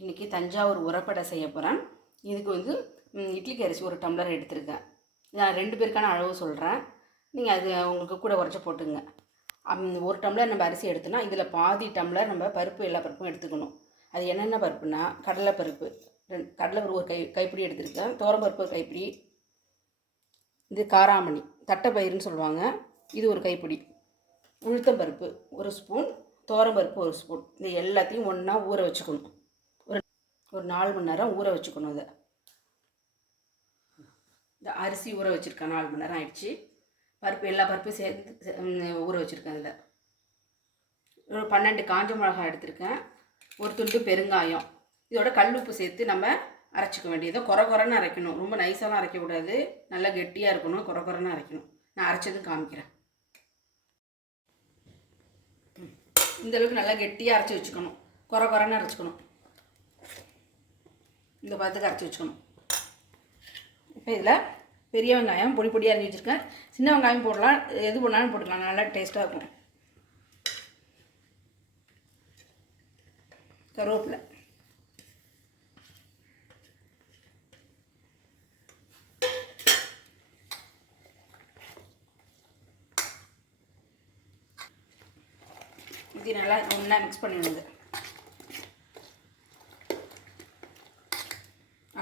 இன்றைக்கி தஞ்சாவூர் உரப்படை செய்ய போகிறேன் இதுக்கு வந்து இட்லிக்கு அரிசி ஒரு டம்ளர் எடுத்திருக்கேன். நான் ரெண்டு பேருக்கான அளவு சொல்கிறேன் நீங்கள் அது உங்களுக்கு கூட குறைச்சி போட்டுங்க. அம், ஒரு டம்ளர் நம்ம அரிசி எடுத்தோன்னா இதில் பாதி டம்ளர் நம்ம பருப்பு எல்லா பருப்பும் எடுத்துக்கணும். அது என்னென்ன பருப்புனா கடலைப்பருப்பு ரெண்டு கடலைப்பருப்பு ஒரு கை கைப்பிடி எடுத்திருக்கேன். தோரம்பருப்பு ஒரு கைப்பிடி. இது காராமணி தட்டைப்பயிறுன்னு சொல்லுவாங்க. இது ஒரு கைப்பிடி. உளுத்தம்பருப்பு ஒரு ஸ்பூன் தோரம்பருப்பு ஒரு ஸ்பூன். இது எல்லாத்தையும் ஒன்றா ஊற வச்சுக்கணும். ஒரு நாலு மணி நேரம் ஊற வச்சுக்கணும் இதை இந்த அரிசி ஊற வச்சுருக்கேன் நாலு மணி நேரம் ஆயிடுச்சு. பருப்பு எல்லா பருப்பும் சேர்த்து ஊற வச்சுருக்கேன் இதில் ஒரு பன்னெண்டு காஞ்ச மிளகாய் எடுத்திருக்கேன். ஒரு துண்டு பெருங்காயம். இதோட கல்லுப்பு சேர்த்து நம்ம அரைச்சிக்க வேண்டியது குறை குறைன்னு அரைக்கணும். ரொம்ப நைஸாலாம் அரைக்கக்கூடாது. நல்லா கெட்டியாக இருக்கணும். குறை குறைன்னு அரைக்கணும். நான் அரைச்சதும் காமிக்கிறேன். இந்தளவுக்கு இந்த அளவுக்கு நல்லா கெட்டியாக அரைச்சி வச்சுக்கணும். குறை குறைன்னு அரைச்சிக்கணும். இந்த பார்த்து அரைச்சி வச்சுக்கணும். இப்போ இதில் பெரிய வெங்காயம் பொடி பொடியாக அரைஞ்சி வச்சுருக்கேன். சின்ன வெங்காயம் போடலாம். எது பண்ணாலும் போட்டுக்கலாம். நல்லா டேஸ்ட்டாக இருக்கும். கருவேப்பிலை. இது நல்லா ஒன்றா மிக்ஸ் பண்ணிடுங்க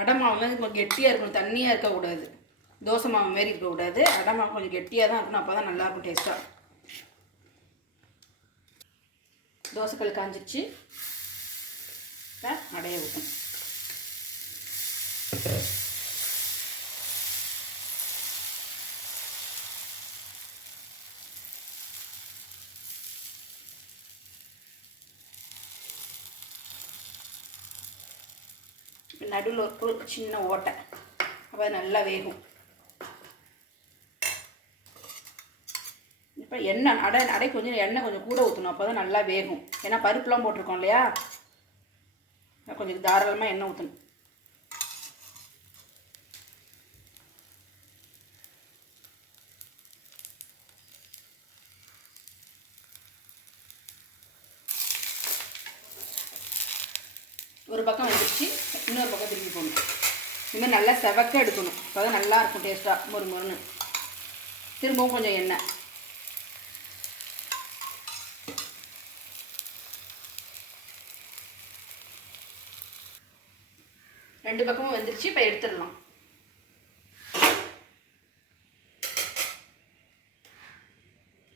அடை மாவு கொஞ்சம் கெட்டியாக இருக்கணும் தண்ணியாக இருக்கக்கூடாது. தோசை மாவு மாரி இருக்கக்கூடாது. அடை மாவு கொஞ்சம் கெட்டியாக தான் இருக்கணும் அப்போ தான் நல்லாயிருக்கும் டேஸ்ட்டாக தோசைக்கல் காஞ்சிச்சு. இப்போ அடைய ஊற்றணும் நடுவில் ஒரு சின்ன ஓட்டை. அப்போ நல்லா வேகும். இப்போ எண்ணெய் அடை அடை கொஞ்சம் எண்ணெய் கொஞ்சம் கூட ஊற்றணும் அப்போ தான் நல்லா வேகும். ஏன்னா பருப்புலாம் போட்டிருக்கோம் இல்லையா? கொஞ்சம் தாராளமாக எண்ணெய் ஊற்றணும் ஒரு பக்கம் வந்துடுச்சு இன்னொரு பக்கம் திருப்பி போடணும். இதுமாதிரி நல்லா செவக்க எடுக்கணும். அப்போ தான் நல்லாயிருக்கும் டேஸ்ட்டாக மொறு மொறுன்னு. திரும்பவும் கொஞ்சம் எண்ணெய். ரெண்டு பக்கமும் வந்துருச்சு. இப்போ எடுத்துடலாம்.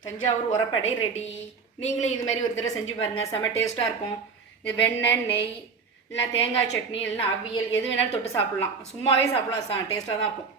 தஞ்சாவூர் உரப்படை ரெடி நீங்களும் இது மாதிரி ஒரு தடவை செஞ்சு பாருங்கள் செம்ம டேஸ்ட்டாக இருக்கும். இது வெண்ணெய் நெய் இல்லைனா தேங்காய் சட்னி இல்லைனா அவியல் எது வேணாலும் தொட்டு சாப்பிட்லாம். சும்மாவே சாப்பிட்லாம் டேஸ்ட்டாக தான் இருக்கும்.